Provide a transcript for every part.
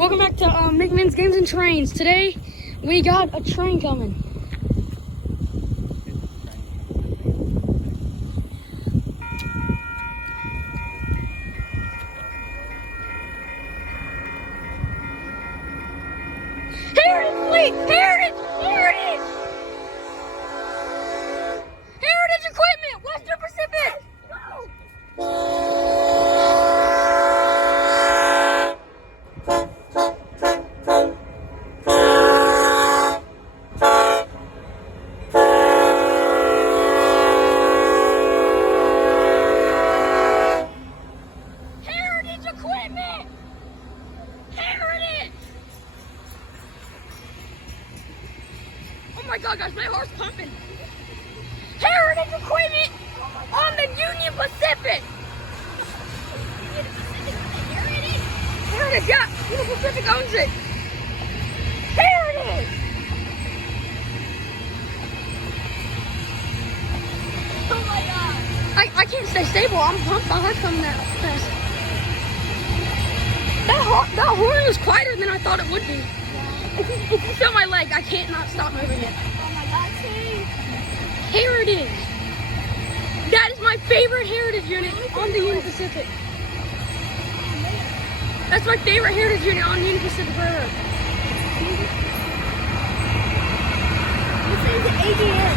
Welcome back to McMin's Games and Trains. Today, we got a train coming. Heritage Fleet! Heritage! Heritage! Heritage Equipment! Western Pacific! Heritage Equipment! Heritage! Oh my god, guys, my heart's pumping. Heritage Equipment on the Union Pacific! Heritage, yeah, Union Pacific owns it. Heritage! Oh my god. I can't stay stable. I'm pumped. My heart's pumping that fast. That horn was quieter than I thought it would be. If you feel my leg, I can't not stop moving it. Oh my god, too. Heritage. That is my favorite Heritage unit on the Union Pacific. That's my favorite Heritage unit on Union Pacific Railroad. This is ADM.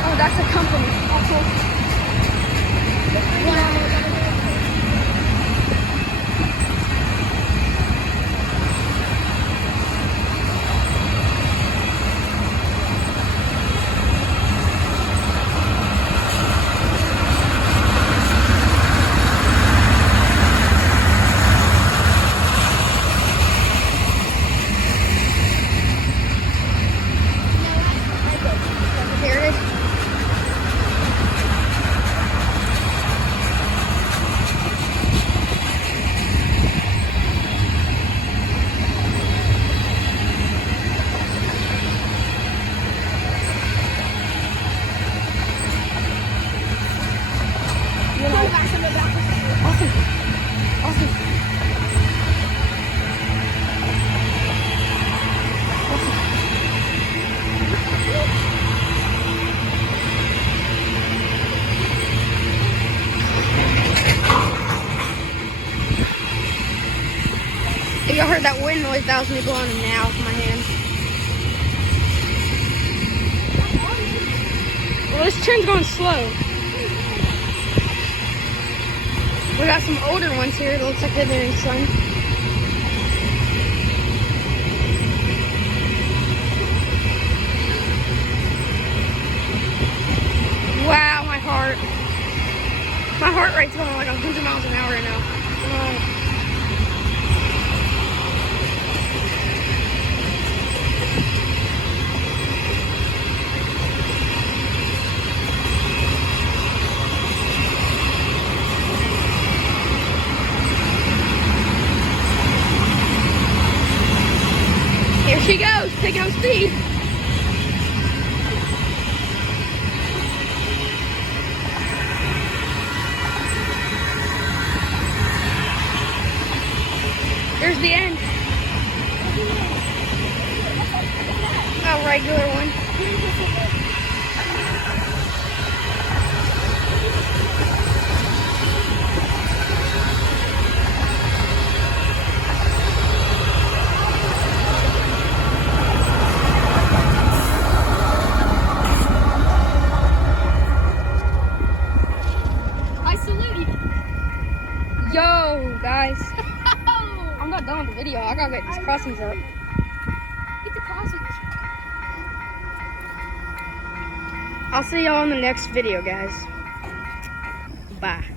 Oh, that's a company. Heritage. Awesome. Awesome. If y'all heard that wind noise, that was me blowing an owl with my hand. Well, this train's going slow. We got some older ones here. It looks like they're doing sun. Wow, my heart. My heart rate's going like 100 miles an hour right now. Here she goes, taking on speed. There's the end. A regular one. I salute you. Yo, guys. I'm not done with the video. I gotta get these crossings up. Get the crossings. I'll see y'all in the next video, guys. Bye.